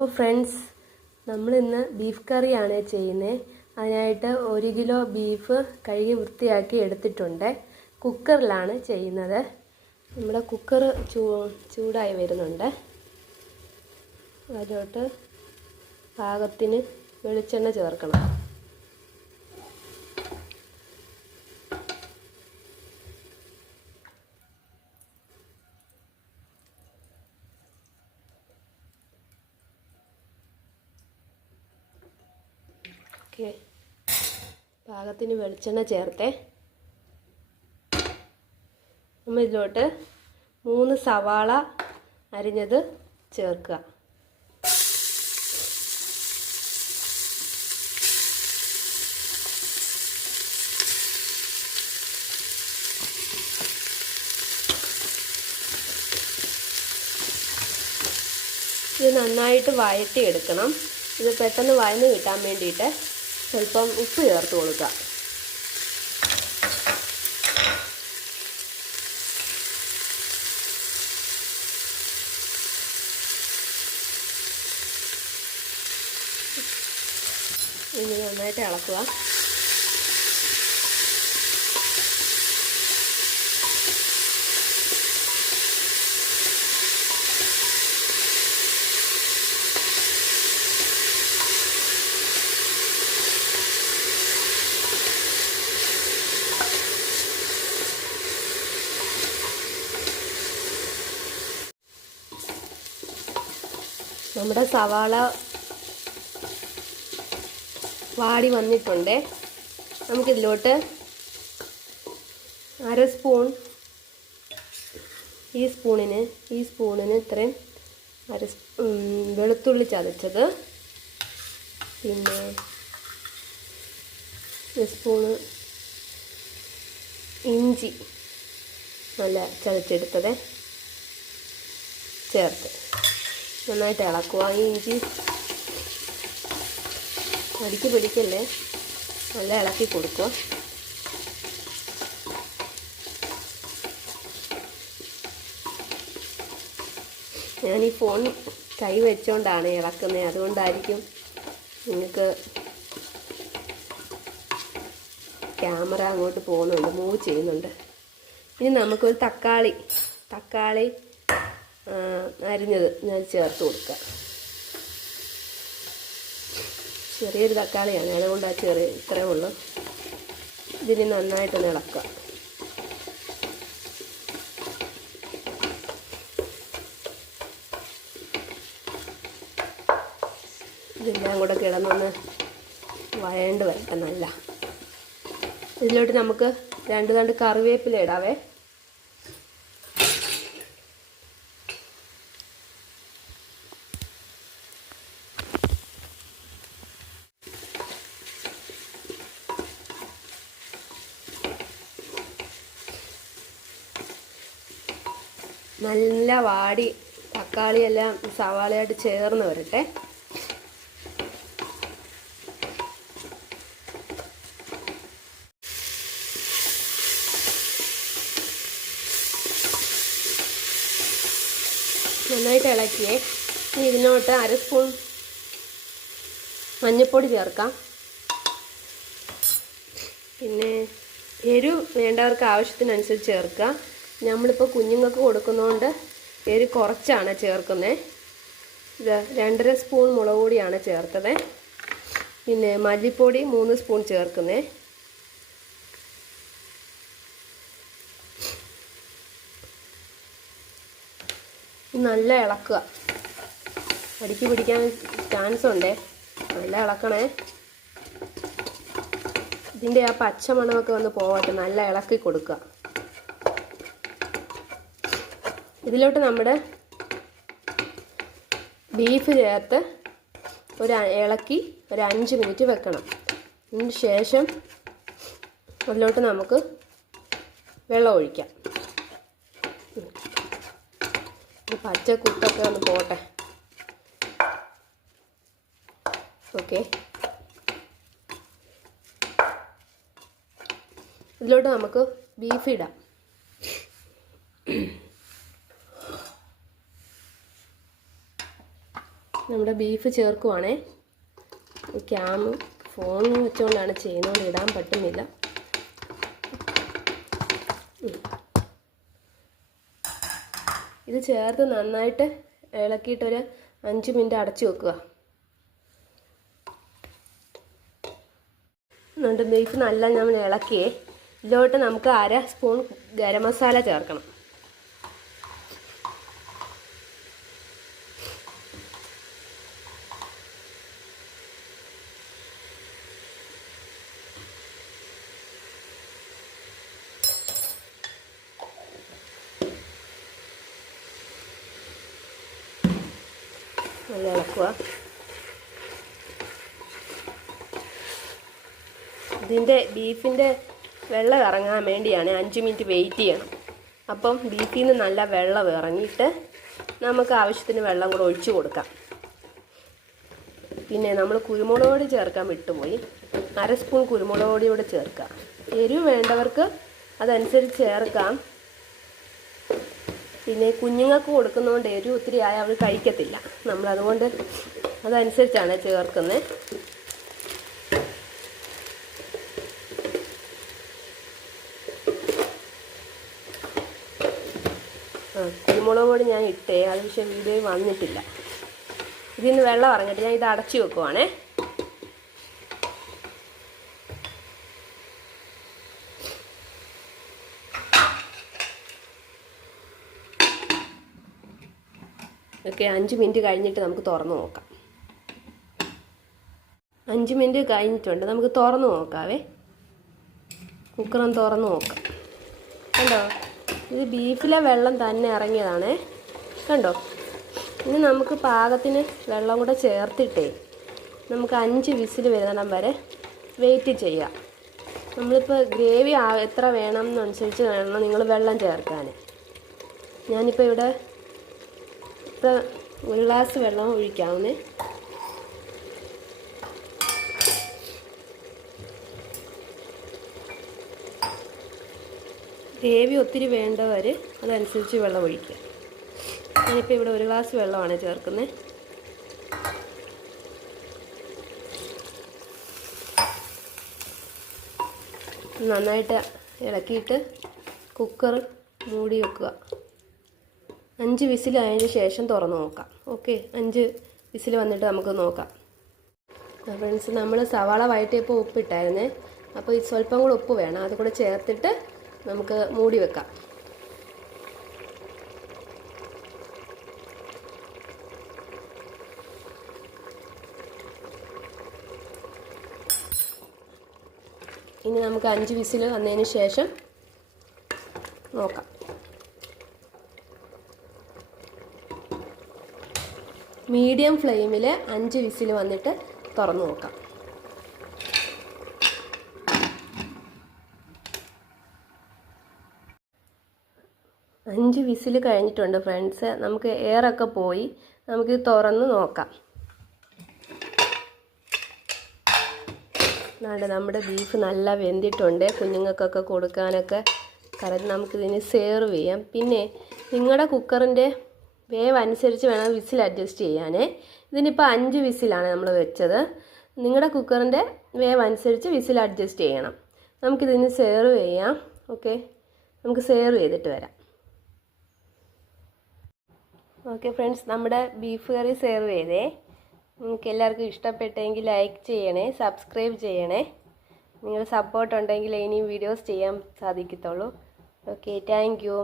അപ്പോൾ ഫ്രണ്ട്സ്, നമ്മളിന്ന് ബീഫ് കറിയാണ് ചെയ്യുന്നത്. അതിനായിട്ട് 1 കിലോ ബീഫ് കഴുകി വൃത്തിയാക്കി എടുത്തിട്ടുണ്ട്. കുക്കറിലാണ് ചെയ്യുന്നത്. നമ്മുടെ കുക്കർ ചൂടായി വരുന്നുണ്ട്. അതിലോട്ട് പാകത്തിന് വെളിച്ചെണ്ണ ചേർക്കണം. പാകത്തിന് വെളിച്ചെണ്ണ ചേർത്ത് നമ്മൾ ഇതിലോട്ട് 3 സവാള അരിഞ്ഞത് ചേർക്കുക. ഇത് നന്നായിട്ട് വഴറ്റിയെടുക്കണം. ഇത് പെട്ടെന്ന് വഴന്ന് കിട്ടാൻ വേണ്ടിയിട്ട് സ്വല്പം ഉപ്പ് ചേർത്ത് കൊടുക്കുക. ഇനി നന്നായിട്ട് ഇളക്കുക. നമ്മുടെ സവാള വാടി വന്നിട്ടുണ്ട്. നമുക്കിതിലോട്ട് 1/2 സ്പൂൺ, ഈ സ്പൂണിന് ഇത്രയും വെളുത്തുള്ളി ചതച്ചത്, പിന്നെ 1 സ്പൂണ് ഇഞ്ചി നല്ല ചതച്ചെടുത്തത് ചേർത്ത് നന്നായിട്ട് ഇളക്കുക. ഈ ഇഞ്ചി അടിക്ക് പിടിക്കല്ലേ, നല്ല ഇളക്കി കൊടുക്കുക. ഞാൻ ഈ ഫോൺ കൈ വെച്ചുകൊണ്ടാണ് ഇളക്കുന്നത്, അതുകൊണ്ടായിരിക്കും നിങ്ങൾക്ക് ക്യാമറ അങ്ങോട്ട് പോകുന്നുണ്ട്, മൂവ് ചെയ്യുന്നുണ്ട്. ഇനി നമുക്കൊരു തക്കാളി അരിഞ്ഞത് ഞാൻ ചേർത്ത് കൊടുക്കുക. ചെറിയൊരു തക്കാളിയാണ്, അതുകൊണ്ട് ഇത്രയേ ഉള്ളൂ. ഇതിന് നന്നായിട്ടൊന്ന് ഇളക്കുക. ഇതെല്ലാം കൂടെ കിടന്നൊന്ന് വഴണ്ട് വരട്ടെ നല്ല. ഇതിലോട്ട് നമുക്ക് 2 തണ്ട് കറിവേപ്പില ഇടാവേ. നല്ല വാടി തക്കാളിയെല്ലാം സവാളയായിട്ട് ചേർന്ന് വരട്ടെ. നന്നായിട്ട് ഇളക്കിയേ. ഇനി ഇതിനോട്ട് 1/2 സ്പൂൺ മഞ്ഞൾപ്പൊടി ചേർക്കാം. പിന്നെ എരിവ് വേണ്ടവർക്ക് ആവശ്യത്തിനനുസരിച്ച് ചേർക്കുക. നമ്മളിപ്പോൾ കുഞ്ഞുങ്ങൾക്ക് കൊടുക്കുന്നതുകൊണ്ട് എരിവ് കുറച്ചാണ് ചേർക്കുന്നത്. ഇത് 2.5 സ്പൂൺ മുളക് പൊടിയാണ് ചേർത്തത്. പിന്നെ മല്ലിപ്പൊടി 3 സ്പൂൺ ചേർക്കുന്നത്. നല്ല ഇളക്കുക. അടിക്ക് പിടിക്കാൻ ചാൻസ് ഉണ്ട്, നല്ല ഇളക്കണേ. ഇതിൻ്റെ ആ പച്ചമണമൊക്കെ ഒന്ന് പോകട്ടെ, നല്ല ഇളക്കി കൊടുക്കുക. ഇതിലോട്ട് നമ്മുടെ ബീഫ് ചേർത്ത് ഇളക്കി ഒരു 5 മിനിറ്റ് വെക്കണം. അതിന് ശേഷം അതിലോട്ട് നമുക്ക് വെള്ളം ഒഴിക്കാം. പച്ച കുത്തൊക്കെ ഒന്ന് പോട്ടെ. ഓക്കെ, ഇതിലോട്ട് നമുക്ക് ബീഫ് ഇടാം. നമ്മുടെ ബീഫ് ചേർക്കുവാണേ. ഫോൺ വെച്ചുകൊണ്ടാണ് ചെയ്യുന്നത്, ഇടാൻ പറ്റുന്നില്ല. ഇത് ചേർത്ത് നന്നായിട്ട് ഇളക്കിയിട്ടൊരു 5 മിനിറ്റ് അടച്ചു വെക്കുക. എന്നിട്ട് ബീഫ് നല്ല നമ്മൾ ഇളക്കിയേ. ഇതിലോട്ട് നമുക്ക് 1/2 സ്പൂൺ ഗരം മസാല ചേർക്കണം. നല്ല ഇളക്കുക. ഇതിൻ്റെ ബീഫിൻ്റെ വെള്ളം ഇറങ്ങാൻ വേണ്ടിയാണ് 5 മിനിറ്റ് വെയിറ്റ് ചെയ്യണം. അപ്പം ബീഫിൽ നിന്ന് നല്ല വെള്ളം ഇറങ്ങിയിട്ട് നമുക്ക് ആവശ്യത്തിന് വെള്ളം കൂടെ ഒഴിച്ചു കൊടുക്കാം. പിന്നെ നമ്മൾ കുരുമുളക് പൊടി ചേർക്കാൻ വിട്ടുപോയി. 1/2 സ്പൂൺ കുരുമുളക് പൊടി കൂടെ ചേർക്കുക. എരിവ് വേണ്ടവർക്ക് അതനുസരിച്ച് ചേർക്കാം. പിന്നെ കുഞ്ഞുങ്ങൾക്ക് കൊടുക്കുന്നതുകൊണ്ട് എരിവ് ഒത്തിരി ആയാൽ അവർ കഴിക്കത്തില്ല. നമ്മളതുകൊണ്ട് അതനുസരിച്ചാണ് ചേർക്കുന്നത്. കുരുമുളക് പൊടി ഞാൻ ഇട്ടേ, അത് പക്ഷേ വീഡിയോ വന്നിട്ടില്ല. ഇതിന് വെള്ളം ഇറങ്ങിയിട്ട് ഞാൻ ഇത് അടച്ചു വെക്കുവാണേ. ഓക്കെ, 5 മിനിറ്റ് കഴിഞ്ഞിട്ട് നമുക്ക് തുറന്ന് നോക്കാം. 5 മിനിറ്റ് കഴിഞ്ഞിട്ടുണ്ട്, നമുക്ക് തുറന്ന് നോക്കാവേ. കുക്കറൊന്ന് തുറന്ന് നോക്കാം. കണ്ടോ, ഇത് ബീഫിലെ വെള്ളം തന്നെ ഇറങ്ങിയതാണേ. കണ്ടോ, ഇനി നമുക്ക് പാകത്തിന് വെള്ളം കൂടെ ചേർത്തിട്ടേ നമുക്ക് 5 വിസിൽ വരുന്നിടം വരെ വെയിറ്റ് ചെയ്യാം. നമ്മളിപ്പോൾ ഗ്രേവി എത്ര വേണം എന്നനുസരിച്ച് വേണം നിങ്ങൾ വെള്ളം ചേർക്കാൻ. ഞാനിപ്പോൾ ഇവിടെ 1 ഗ്ലാസ് വെള്ളം ഒഴിക്കാവുന്നേ. ഗ്രേവി ഒത്തിരി വേണ്ടവർ അതനുസരിച്ച് വെള്ളം ഒഴിക്കുക. ഞാനിപ്പോൾ ഇവിടെ 1 ഗ്ലാസ് വെള്ളമാണ് ചേർക്കുന്നത്. നന്നായിട്ട് ഇളക്കിയിട്ട് കുക്കർ മൂടി വെക്കുക. 5 വിസിൽ ആയതിന് ശേഷം തുറന്ന് നോക്കാം. ഓക്കെ, 5 വിസിൽ വന്നിട്ട് നമുക്ക് നോക്കാം. ഫ്രണ്ട്സ്, നമ്മൾ സവാള വഴറ്റിയപ്പോൾ ഉപ്പിട്ടായിരുന്നേ. അപ്പോൾ ഈ സ്വല്പം കൂടെ ഉപ്പ് വേണം, അത് കൂടെ ചേർത്തിട്ട് നമുക്ക് മൂടി വെക്കാം. ഇനി നമുക്ക് 5 വിസിൽ വന്നതിന് ശേഷം നോക്കാം. മീഡിയം ഫ്ലെയിമിൽ 5 വിസിൽ വന്നിട്ട് തുറന്നു നോക്കാം. 5 വിസിൽ കഴിഞ്ഞിട്ടുണ്ട് ഫ്രണ്ട്സ്. നമുക്ക് എയറൊക്കെ പോയി, നമുക്ക് തുറന്ന് നോക്കാം. നമ്മുടെ ബീഫ് നല്ല വെന്തിട്ടുണ്ട്. കുഞ്ഞുങ്ങൾക്കൊക്കെ കൊടുക്കാനൊക്കെ കറക്റ്റ് നമുക്കിതിന് സെർവ് ചെയ്യാം. പിന്നെ നിങ്ങളുടെ കുക്കറിൻ്റെ വേവ് അനുസരിച്ച് വേണം വിസിൽ അഡ്ജസ്റ്റ് ചെയ്യാനേ. ഇതിനിപ്പോൾ 5 വിസിലാണ് നമ്മൾ വെച്ചത്. നിങ്ങളുടെ കുക്കറിൻ്റെ വേവ് അനുസരിച്ച് വിസിൽ അഡ്ജസ്റ്റ് ചെയ്യണം. നമുക്കിതിന് സെർവ് ചെയ്യാം. ഓക്കെ, നമുക്ക് സെർവ് ചെയ്തിട്ട് വരാം. ഓക്കെ ഫ്രണ്ട്സ്, നമ്മുടെ ബീഫ് കറി സെർവ് ചെയ്തേ. നിങ്ങൾക്ക് എല്ലാവർക്കും ഇഷ്ടപ്പെട്ടെങ്കിൽ ലൈക്ക് ചെയ്യണേ, സബ്സ്ക്രൈബ് ചെയ്യണേ. നിങ്ങളുടെ സപ്പോർട്ട് ഉണ്ടെങ്കിൽ ഇനിയും വീഡിയോസ് ചെയ്യാൻ സാധിക്കത്തുള്ളൂ. Okay, thank you.